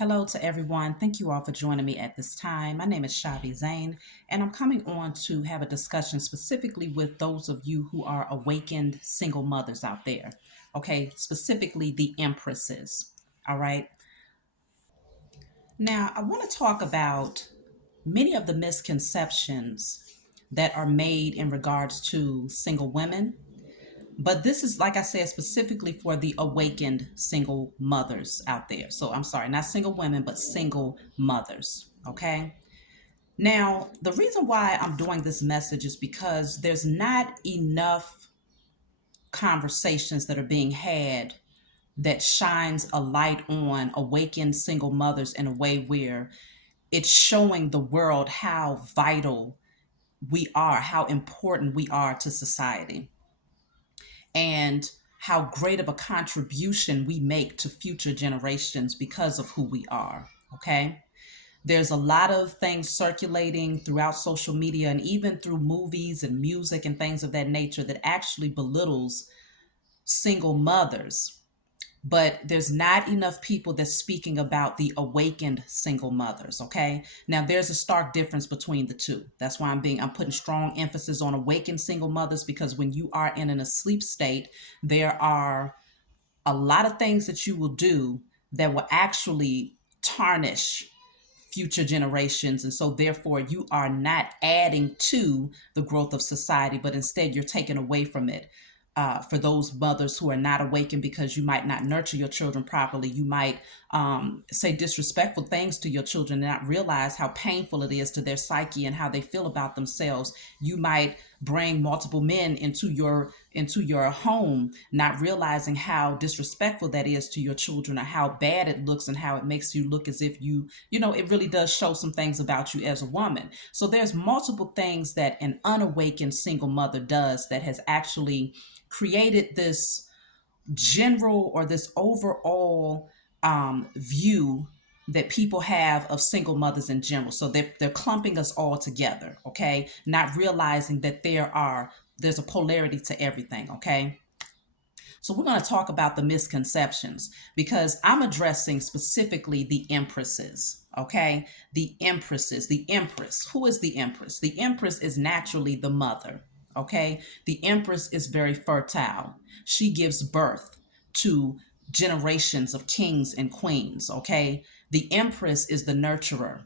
Hello to everyone. Thank you all for joining me at this time. My name is Shavi Zane, and I'm coming on to have a discussion specifically with those of you who are awakened single mothers out there. Okay, specifically the Empresses. All right. Now, I want to talk about many of the misconceptions that are made in regards to single women. But this is, like I said, specifically for the awakened single mothers out there. So I'm sorry, not single women, but single mothers. Okay. Now, the reason why I'm doing this message is because there's not enough conversations that are being had that shines a light on awakened single mothers in a way where it's showing the world how vital we are, how important we are to society, and how great of a contribution we make to future generations because of who we are. Okay. There's a lot of things circulating throughout social media and even through movies and music and things of that nature that actually belittles single mothers. But there's not enough people that's speaking about the awakened single mothers. Okay. Now there's a stark difference between the two. That's why I'm putting strong emphasis on awakened single mothers, because when you are in an asleep state, there are a lot of things that you will do that will actually tarnish future generations. And so, therefore, you are not adding to the growth of society, but instead you're taking away from it. For those mothers who are not awakened, because you might not nurture your children properly, you might say disrespectful things to your children and not realize how painful it is to their psyche and how they feel about themselves. You might bring multiple men into your home, not realizing how disrespectful that is to your children, or how bad it looks and how it makes you look as if it really does show some things about you as a woman. So there's multiple things that an unawakened single mother does that has actually created this general or this overall view that people have of single mothers in general. So they're clumping us all together, okay? Not realizing that there's a polarity to everything, okay? So we're going to talk about the misconceptions, because I'm addressing specifically the empresses, okay? The empresses, the empress. Who is the empress? The empress is naturally the mother, okay? The empress is very fertile. She gives birth to generations of kings and queens, okay? The empress is the nurturer.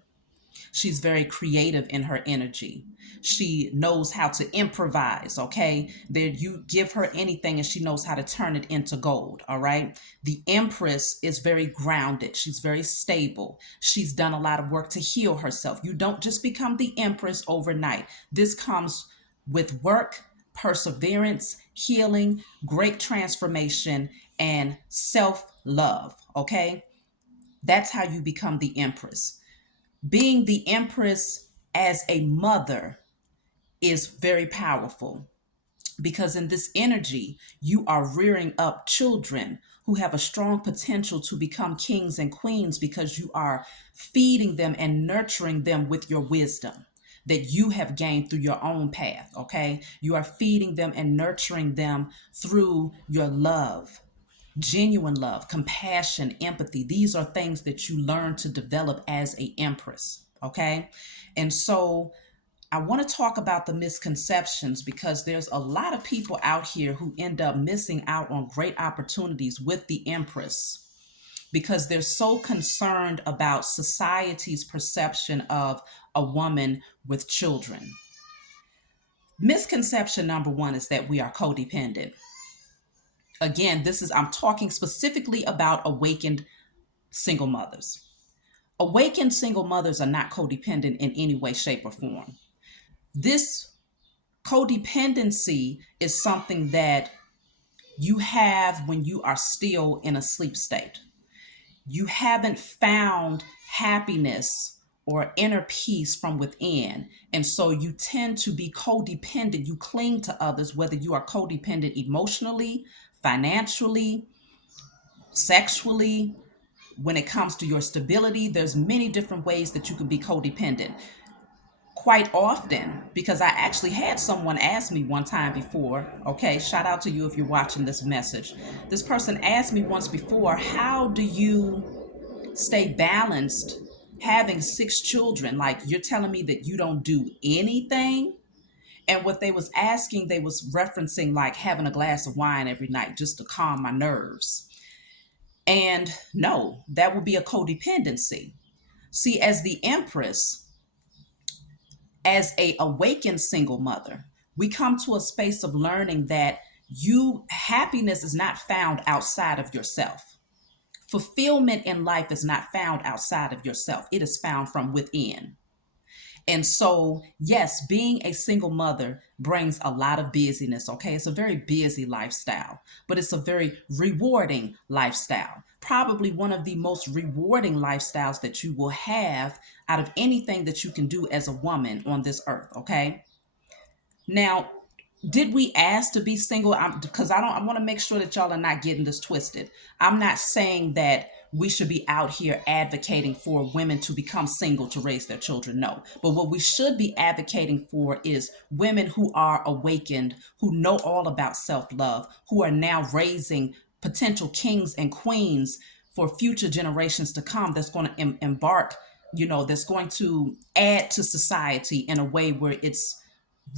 She's very creative in her energy. She knows how to improvise, okay? There, you give her anything and she knows how to turn it into gold, all right? The Empress is very grounded. She's very stable. She's done a lot of work to heal herself. You don't just become the Empress overnight. This comes with work, perseverance, healing, great transformation, and self-love, okay? That's how you become the Empress. Being the Empress as a mother is very powerful, because in this energy, you are rearing up children who have a strong potential to become kings and queens, because you are feeding them and nurturing them with your wisdom that you have gained through your own path, okay? You are feeding them and nurturing them through your love, genuine love, compassion, empathy. These are things that you learn to develop as a empress, okay? And so I want to talk about the misconceptions, because there's a lot of people out here who end up missing out on great opportunities with the empress, because they're so concerned about society's perception of a woman with children. Misconception number one is that we are codependent. Again, I'm talking specifically about awakened single mothers. Awakened single mothers are not codependent in any way, shape, or form. This codependency is something that you have when you are still in a sleep state. You haven't found happiness or inner peace from within. And so you tend to be codependent. You cling to others, whether you are codependent emotionally, financially, sexually. When it comes to your stability, there's many different ways that you can be codependent. Quite often, because I actually had someone ask me one time before, okay, shout out to you if you're watching this message. This person asked me once before, how do you stay balanced, having six children. Like, you're telling me that you don't do anything? And what they was asking, they was referencing like having a glass of wine every night just to calm my nerves. And no, that would be a codependency. See, as the Empress, as a awakened single mother, we come to a space of learning that you happiness is not found outside of yourself. Fulfillment in life is not found outside of yourself. It is found from within. And so, yes, being a single mother brings a lot of busyness, okay? It's a very busy lifestyle, but it's a very rewarding lifestyle. Probably one of the most rewarding lifestyles that you will have out of anything that you can do as a woman on this earth, okay? Now, did we ask to be single? Because I want to make sure that y'all are not getting this twisted. I'm not saying that we should be out here advocating for women to become single to raise their children. No. But what we should be advocating for is women who are awakened, who know all about self love, who are now raising potential kings and queens for future generations to come, that's going to embark, that's going to add to society in a way where it's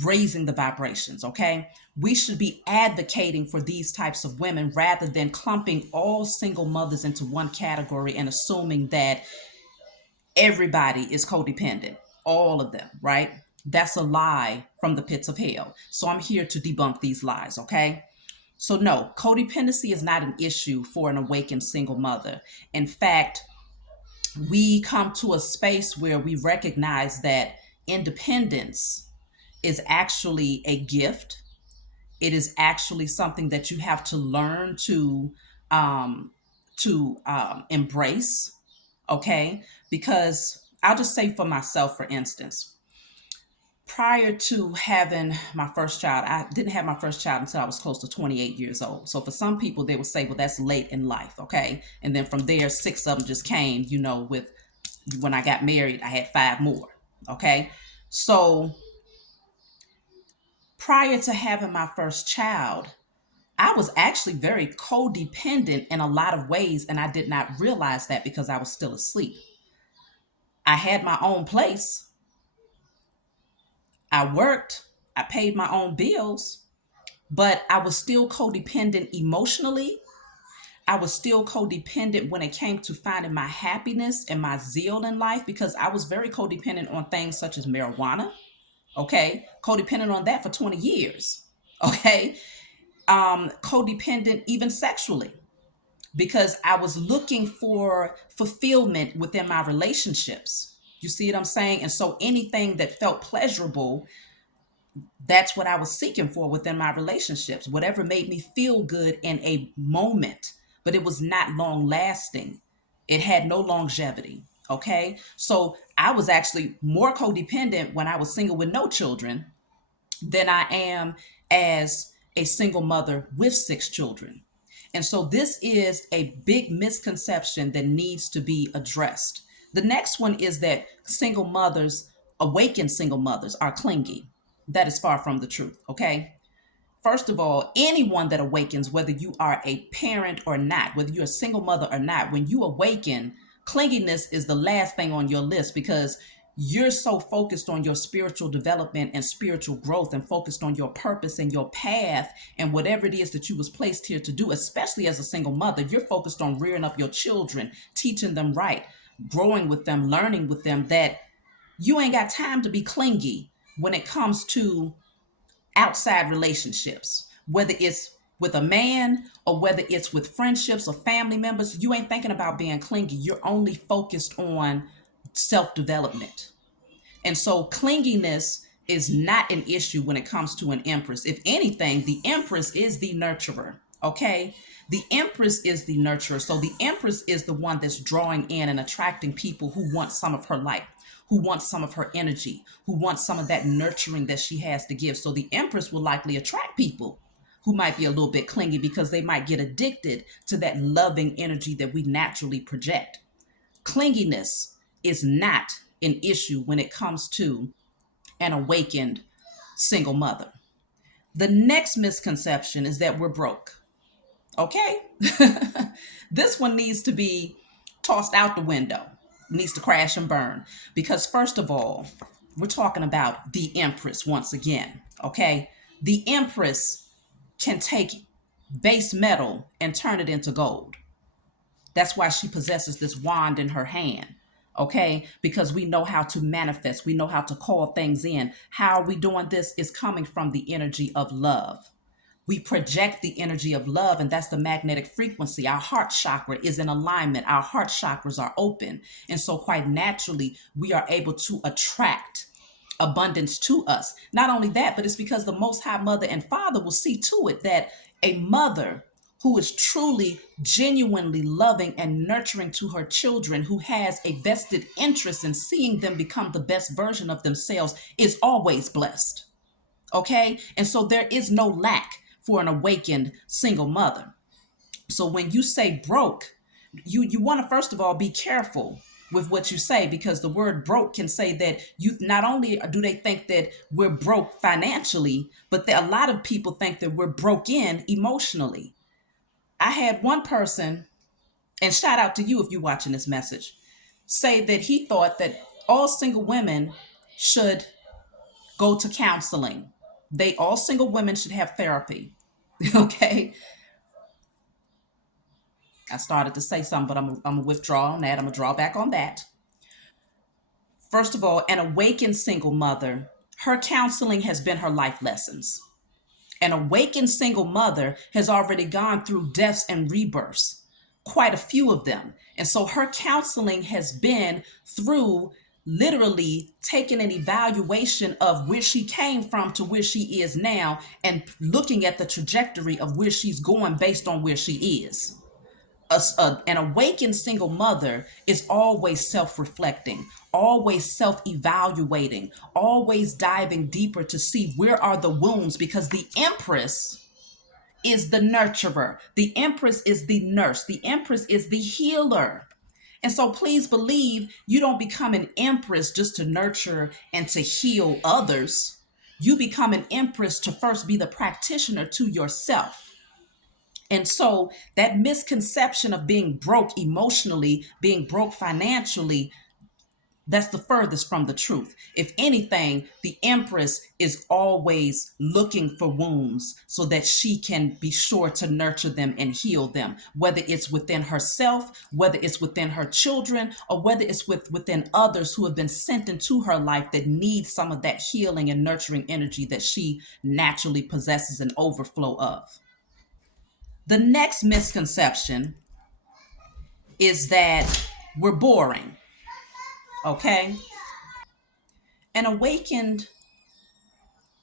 raising the vibrations, okay? We should be advocating for these types of women rather than clumping all single mothers into one category and assuming that everybody is codependent, all of them, right? That's a lie from the pits of hell. So I'm here to debunk these lies, okay? So no, codependency is not an issue for an awakened single mother. In fact, we come to a space where we recognize that independence is actually a gift. It is actually something that you have to learn um, to embrace. Okay, because I'll just say for myself, for instance, prior to having my first child, I didn't have my first child until I was close to 28 years old. So for some people, they would say, well, that's late in life. Okay, and then from there, six of them just came. With when I got married, I had five more. Okay, so prior to having my first child, I was actually very codependent in a lot of ways, and I did not realize that because I was still asleep. I had my own place, I worked, I paid my own bills, but I was still codependent emotionally. I was still codependent when it came to finding my happiness and my zeal in life because I was very codependent on things such as marijuana. Okay, codependent on that for 20 years. Okay, codependent even sexually because I was looking for fulfillment within my relationships. You see what I'm saying? And so anything that felt pleasurable, that's what I was seeking for within my relationships. Whatever made me feel good in a moment, but it was not long lasting. It had no longevity. Okay. So I was actually more codependent when I was single with no children than I am as a single mother with six children. And so this is a big misconception that needs to be addressed. The next one is that single mothers, awakened single mothers, are clingy. That is far from the truth, okay? First of all, anyone that awakens, whether you are a parent or not, whether you're a single mother or not, when you awaken, clinginess is the last thing on your list because you're so focused on your spiritual development and spiritual growth and focused on your purpose and your path and whatever it is that you was placed here to do, especially as a single mother. You're focused on rearing up your children, teaching them right, growing with them, learning with them, that you ain't got time to be clingy when it comes to outside relationships, whether it's with a man or whether it's with friendships or family members. You ain't thinking about being clingy. You're only focused on self development. And so clinginess is not an issue when it comes to an empress. If anything, the empress is the nurturer. Okay. The empress is the nurturer. So the empress is the one that's drawing in and attracting people who want some of her light, who want some of her energy, who want some of that nurturing that she has to give. So the empress will likely attract people who might be a little bit clingy because they might get addicted to that loving energy that we naturally project. Clinginess is not an issue when it comes to an awakened single mother. The next misconception is that we're broke. Okay? This one needs to be tossed out the window. It needs to crash and burn. Because, first of all, we're talking about the Empress once again, okay? The Empress can take base metal and turn it into gold. That's why she possesses this wand in her hand. Okay, because we know how to manifest, we know how to call things in. How are we doing this? Is coming from the energy of love. We project the energy of love, and that's the magnetic frequency. Our heart chakra is in alignment, our heart chakras are open. And so, quite naturally, we are able to attract abundance to us. Not only that, but it's because the Most High Mother and Father will see to it that a mother who is truly, genuinely loving and nurturing to her children, who has a vested interest in seeing them become the best version of themselves, is always blessed. Okay? And so there is no lack for an awakened single mother. So when you say broke, you want to first of all be careful with what you say, because the word broke can say that you not only do they think that we're broke financially, but that a lot of people think that we're broken emotionally. I had one person, and shout out to you if you're watching this message, say that he thought that all single women should go to counseling. They all single women should have therapy. Okay. I started to say something, but I'm gonna withdraw on that. I'm gonna draw back on that. First of all, an awakened single mother, her counseling has been her life lessons. An awakened single mother has already gone through deaths and rebirths, quite a few of them. And so her counseling has been through literally taking an evaluation of where she came from to where she is now, and looking at the trajectory of where she's going based on where she is. An awakened single mother is always self-reflecting, always self-evaluating, always diving deeper to see where are the wounds, because the Empress is the nurturer, the Empress is the nurse, the Empress is the healer. And so please believe you don't become an Empress just to nurture and to heal others. You become an Empress to first be the practitioner to yourself. And so that misconception of being broke emotionally, being broke financially, that's the furthest from the truth. If anything, the Empress is always looking for wounds so that she can be sure to nurture them and heal them, whether it's within herself, whether it's within her children, or whether it's within others who have been sent into her life that need some of that healing and nurturing energy that she naturally possesses an overflow of. The next misconception is that we're boring, okay? An awakened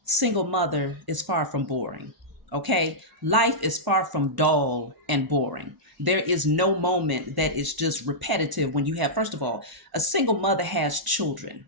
single mother is far from boring, okay? Life is far from dull and boring. There is no moment that is just repetitive when you have, first of all, a single mother has children.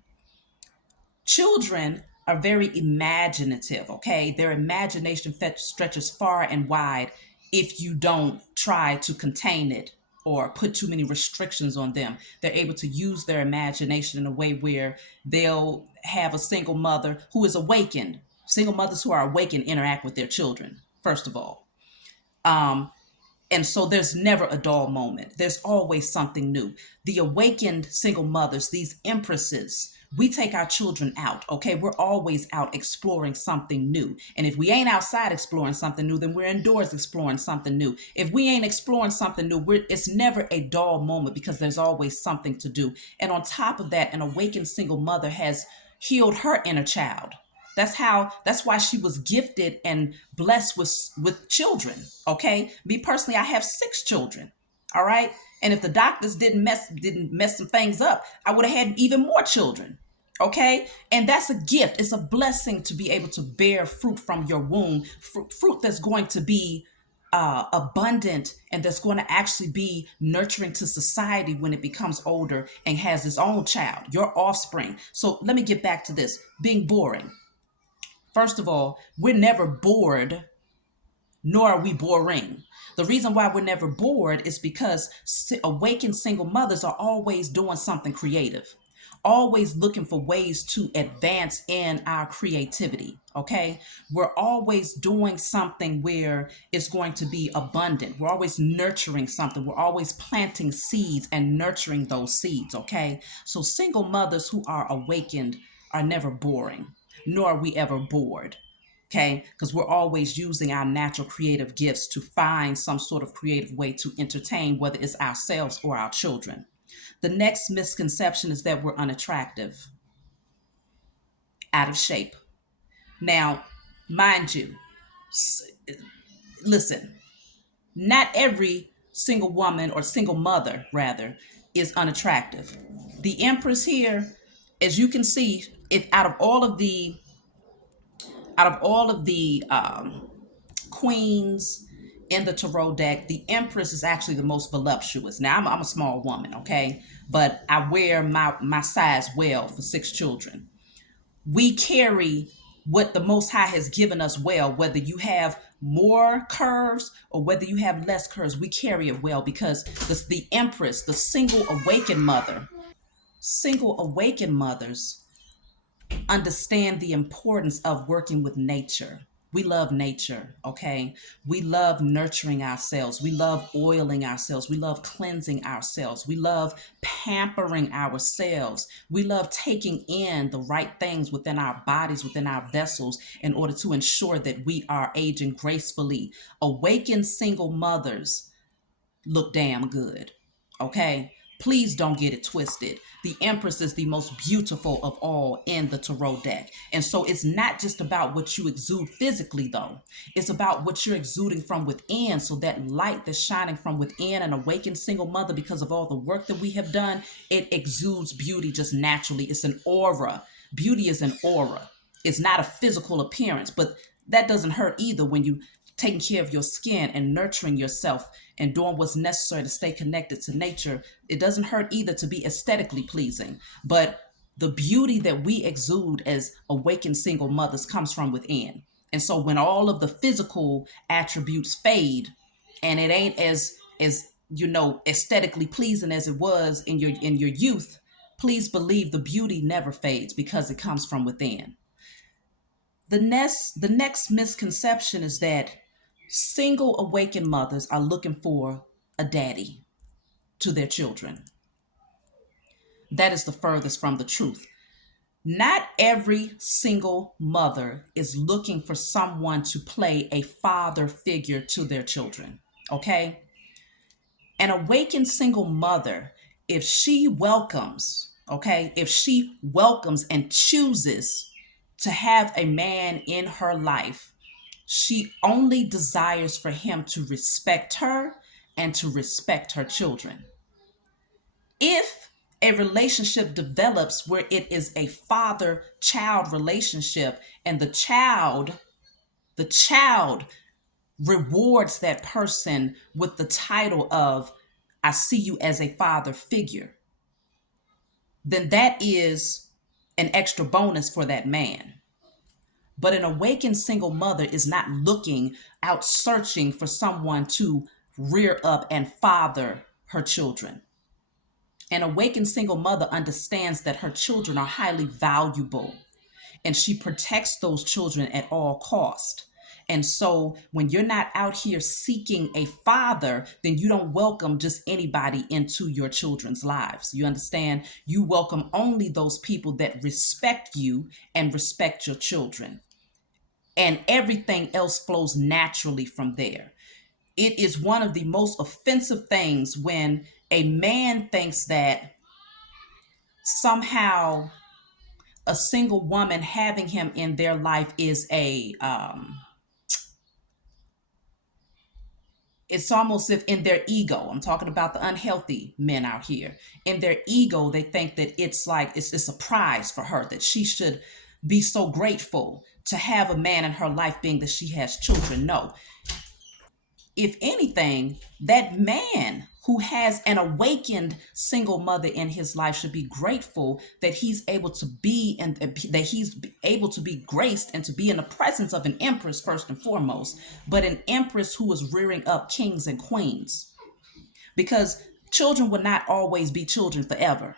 Children are very imaginative, okay? Their imagination stretches far and wide if you don't try to contain it or put too many restrictions on them. They're able to use their imagination in a way where they'll have a single mother who is awakened. Single mothers who are awakened interact with their children, first of all. Um, and so there's never a dull moment. There's always something new. The awakened single mothers, these empresses, we take our children out, okay? We're always out exploring something new. And if we ain't outside exploring something new, then we're indoors exploring something new. If we ain't exploring something new, it's never a dull moment because there's always something to do. And on top of that, an awakened single mother has healed her inner child. That's why she was gifted and blessed with children. Okay. Me personally, I have 6 children. All right. And if the doctors didn't mess some things up, I would have had even more children. Okay. And that's a gift. It's a blessing to be able to bear fruit from your womb, fruit that's going to be abundant and that's going to actually be nurturing to society when it becomes older and has its own child, your offspring. So let me get back to this being boring. First of all, we're never bored, nor are we boring. The reason why we're never bored is because awakened single mothers are always doing something creative. always looking for ways to advance in our creativity. Okay. We're always doing something where it's going to be abundant. We're always nurturing something. We're always planting seeds and nurturing those seeds. Okay. So single mothers who are awakened are never boring, nor are we ever bored. Okay, because we're always using our natural creative gifts to find some sort of creative way to entertain, whether it's ourselves or our children. The next misconception is that we're unattractive, out of shape. Now, mind you, listen, not every single woman or single mother, rather, is unattractive. The Empress here, as you can see, if out of all of the queens in the tarot deck, the Empress is actually the most voluptuous. Now, I'm a small woman, okay? But I wear my size well for six children. We carry what the Most High has given us well, whether you have more curves or whether you have less curves, we carry it well because the Empress, the single awakened mothers understand the importance of working with nature. We love nature, okay? We love nurturing ourselves. We love oiling ourselves. We love cleansing ourselves. We love pampering ourselves. We love taking in the right things within our bodies, within our vessels, in order to ensure that we are aging gracefully. Awakened single mothers look damn good. Okay? Please don't get it twisted. The Empress is the most beautiful of all in the tarot deck. And so it's not just about what you exude physically, though. It's about what you're exuding from within. So that light that's shining from within an awakened single mother, because of all the work that we have done, it exudes beauty just naturally. It's an aura. Beauty is an aura. It's not a physical appearance, but that doesn't hurt either when you taking care of your skin and nurturing yourself and doing what's necessary to stay connected to nature. It doesn't hurt either to be aesthetically pleasing, but the beauty that we exude as awakened single mothers comes from within. And so when all of the physical attributes fade and it ain't as aesthetically pleasing as it was in your youth, please believe the beauty never fades because it comes from within. The next misconception is that single awakened mothers are looking for a daddy to their children. That is the furthest from the truth. Not every single mother is looking for someone to play a father figure to their children. Okay? An awakened single mother, if she welcomes and chooses to have a man in her life, she only desires for him to respect her and to respect her children. If a relationship develops where it is a father child relationship and the child rewards that person with the title of I see you as a father figure, then that is an extra bonus for that man. But an awakened single mother is not looking out searching for someone to rear up and father her children. An awakened single mother understands that her children are highly valuable and she protects those children at all cost. And so when you're not out here seeking a father, then you don't welcome just anybody into your children's lives. You understand? You welcome only those people that respect you and respect your children. And everything else flows naturally from there. It is one of the most offensive things when a man thinks that somehow a single woman having him in their life is it's almost if in their ego, I'm talking about the unhealthy men out here, in their ego they think that it's like it's a prize for her, that she should be so grateful to have a man in her life, being that she has children. No, if anything, that man who has an awakened single mother in his life should be grateful that he's able to be and that he's able to be graced and to be in the presence of an empress first and foremost, but an empress who is rearing up kings and queens. Because children will not always be children forever.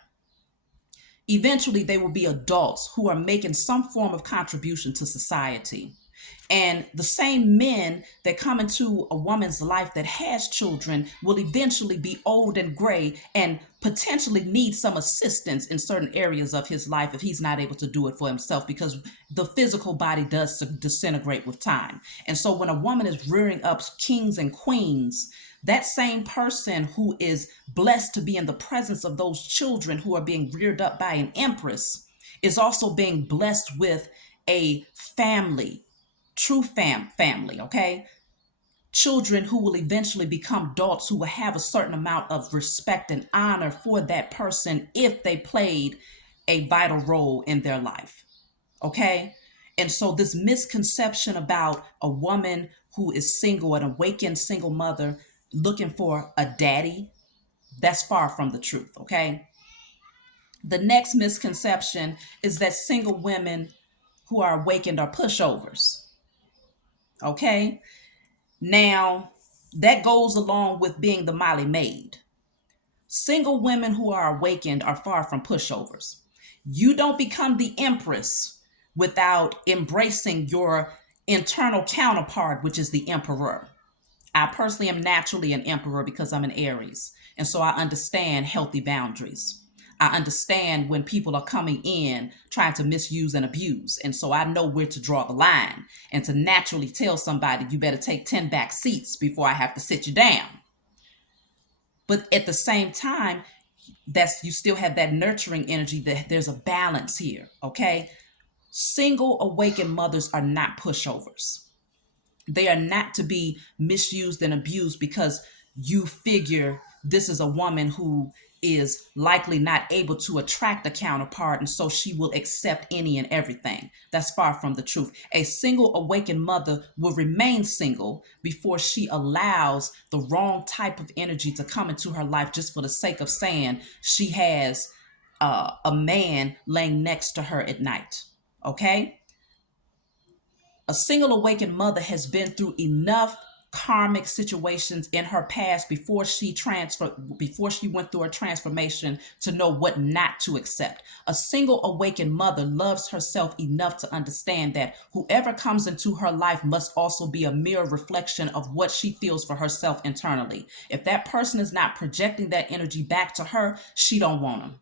eventually they will be adults who are making some form of contribution to society. And the same men that come into a woman's life that has children will eventually be old and gray and potentially need some assistance in certain areas of his life if he's not able to do it for himself, because the physical body does disintegrate with time. And so when a woman is rearing up kings and queens, that same person who is blessed to be in the presence of those children who are being reared up by an empress is also being blessed with a family, true family, okay? Children who will eventually become adults who will have a certain amount of respect and honor for that person if they played a vital role in their life, okay? And so this misconception about a woman who is single, an awakened single mother looking for a daddy, that's far from the truth, okay? The next misconception is that single women who are awakened are pushovers, okay? Now, that goes along with being the Molly Maid. Single women who are awakened are far from pushovers. You don't become the Empress without embracing your internal counterpart, which is the Emperor. I personally am naturally an emperor because I'm an Aries. And so I understand healthy boundaries. I understand when people are coming in trying to misuse and abuse. And so I know where to draw the line and to naturally tell somebody, you better take 10 back seats before I have to sit you down. But at the same time, that's you still have that nurturing energy, that there's a balance here, okay? Single awakened mothers are not pushovers. They are not to be misused and abused because you figure this is a woman who is likely not able to attract a counterpart, and so she will accept any and everything. That's far from the truth. A single awakened mother will remain single before she allows the wrong type of energy to come into her life just for the sake of saying she has a man laying next to her at night. Okay? A single awakened mother has been through enough karmic situations in her past before she went through a transformation to know what not to accept. A single awakened mother loves herself enough to understand that whoever comes into her life must also be a mirror reflection of what she feels for herself internally. If that person is not projecting that energy back to her, she don't want them.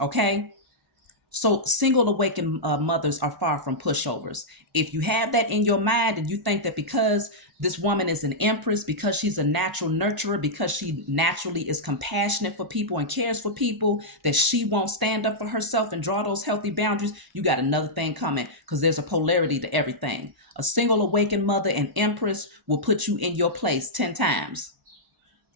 Okay? So single awakened mothers are far from pushovers. If you have that in your mind and you think that because this woman is an empress, because she's a natural nurturer, because she naturally is compassionate for people and cares for people, that she won't stand up for herself and draw those healthy boundaries, you got another thing coming, because there's a polarity to everything. A single awakened mother and empress will put you in your place 10 times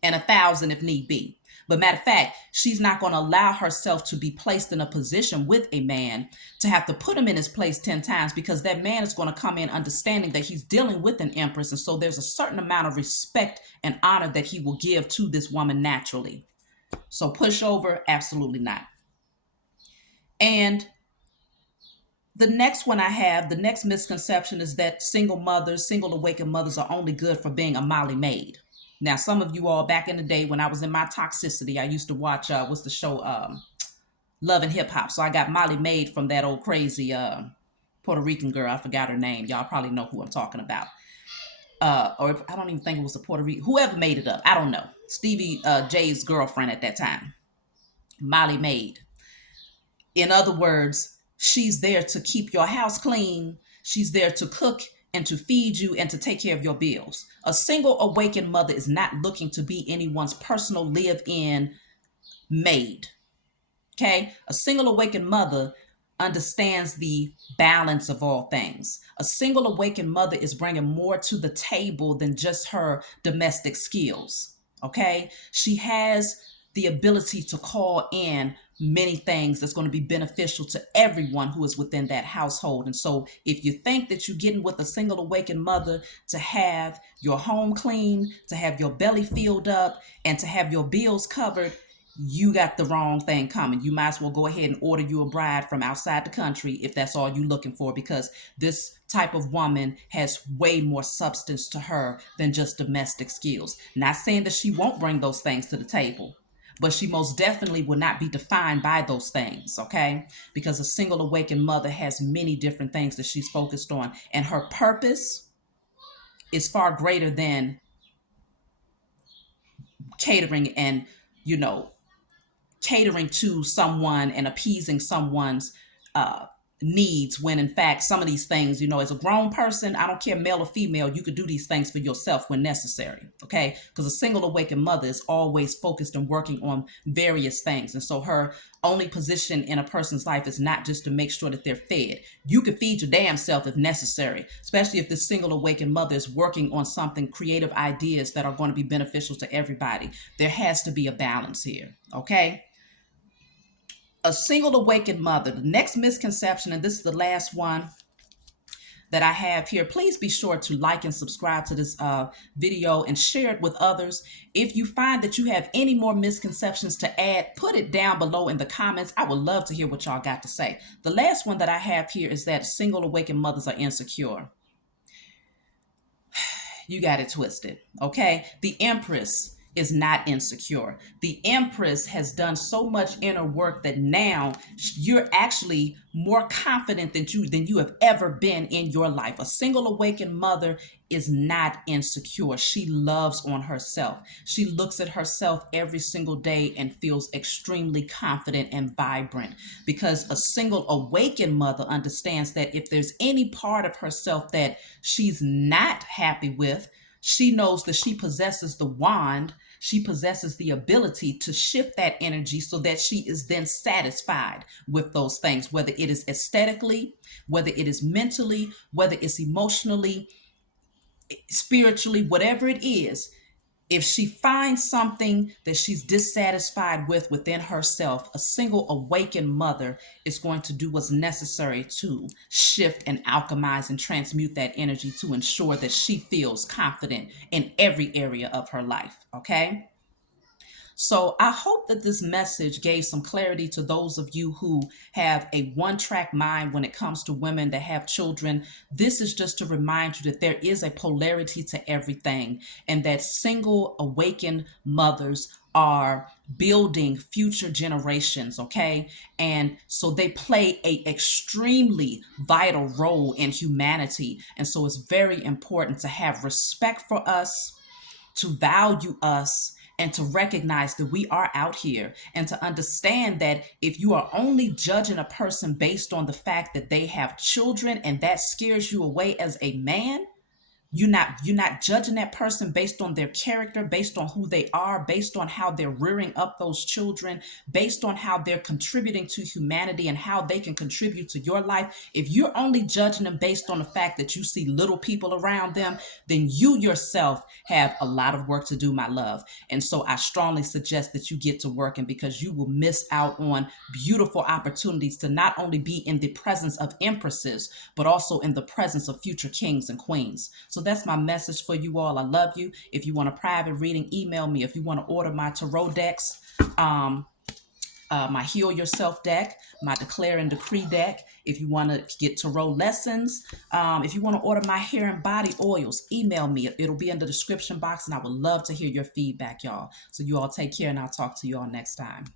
and 1,000 if need be. But matter of fact, she's not going to allow herself to be placed in a position with a man to have to put him in his place 10 times, because that man is going to come in understanding that he's dealing with an empress. And so there's a certain amount of respect and honor that he will give to this woman naturally. So pushover, absolutely not. And the next misconception is that single awakened mothers are only good for being a Molly Maid. Now, some of you all back in the day when I was in my toxicity, I used to watch, what's the show? Love and Hip Hop. So I got Molly Maid from that old crazy Puerto Rican girl. I forgot her name. Y'all probably know who I'm talking about. Or I don't even think it was a Puerto Rican. Whoever made it up, I don't know. Stevie J's girlfriend at that time. Molly Maid. In other words, she's there to keep your house clean. She's there to cook and to feed you and to take care of your bills. A single awakened mother is not looking to be anyone's personal live-in maid. Okay? A single awakened mother understands the balance of all things. A single awakened mother is bringing more to the table than just her domestic skills. Okay? She has the ability to call in many things that's going to be beneficial to everyone who is within that household. And so if you think that you're getting with a single awakened mother to have your home clean, to have your belly filled up, and to have your bills covered, you got the wrong thing coming. You might as well go ahead and order you a bride from outside the country if that's all you're looking for, because this type of woman has way more substance to her than just domestic skills. Not saying that she won't bring those things to the table, but she most definitely will not be defined by those things, okay? Because a single awakened mother has many different things that she's focused on, and her purpose is far greater than catering and, you know, catering to someone and appeasing someone's uh, needs, when in fact some of these things, as a grown person, I don't care male or female, you could do these things for yourself when necessary, okay? Because a single awakened mother is always focused and working on various things, and so her only position in a person's life is not just to make sure that they're fed. You could feed your damn self if necessary, especially if this single awakened mother is working on something, creative ideas that are going to be beneficial to everybody. There has to be a balance here, okay? A single awakened mother. The next misconception, and this is the last one that I have here. Please be sure to like and subscribe to this video and share it with others. If you find that you have any more misconceptions to add, put it down below in the comments. I would love to hear what y'all got to say. The last one that I have here is that single awakened mothers are insecure. You got it twisted, okay? The Empress is not insecure. The Empress has done so much inner work that now you're actually more confident than you have ever been in your life. A single awakened mother is not insecure. She loves on herself. She looks at herself every single day and feels extremely confident and vibrant, because a single awakened mother understands that if there's any part of herself that she's not happy with, she knows that she possesses the wand. She possesses the ability to shift that energy so that she is then satisfied with those things, whether it is aesthetically, whether it is mentally, whether it's emotionally, spiritually, whatever it is. If she finds something that she's dissatisfied with within herself, a single awakened mother is going to do what's necessary to shift and alchemize and transmute that energy to ensure that she feels confident in every area of her life, okay? So I hope that this message gave some clarity to those of you who have a one-track mind when it comes to women that have children. This is just to remind you that there is a polarity to everything, and that single awakened mothers are building future generations, okay? And so they play a extremely vital role in humanity. And so it's very important to have respect for us, to value us, and to recognize that we are out here, and to understand that if you are only judging a person based on the fact that they have children and that scares you away as a man, you're not judging that person based on their character, based on who they are, based on how they're rearing up those children, based on how they're contributing to humanity and how they can contribute to your life. If you're only judging them based on the fact that you see little people around them, then you yourself have a lot of work to do, my love. And so I strongly suggest that you get to working, because you will miss out on beautiful opportunities to not only be in the presence of empresses, but also in the presence of future kings and queens. So that's my message for you all. I love you. If you want a private reading, email me. If you want to order my tarot decks, my Heal Yourself deck, my Declare and Decree deck, if you want to get tarot lessons, if you want to order my hair and body oils, email me. It'll be in the description box, and I would love to hear your feedback, y'all. So you all take care, and I'll talk to you all next time.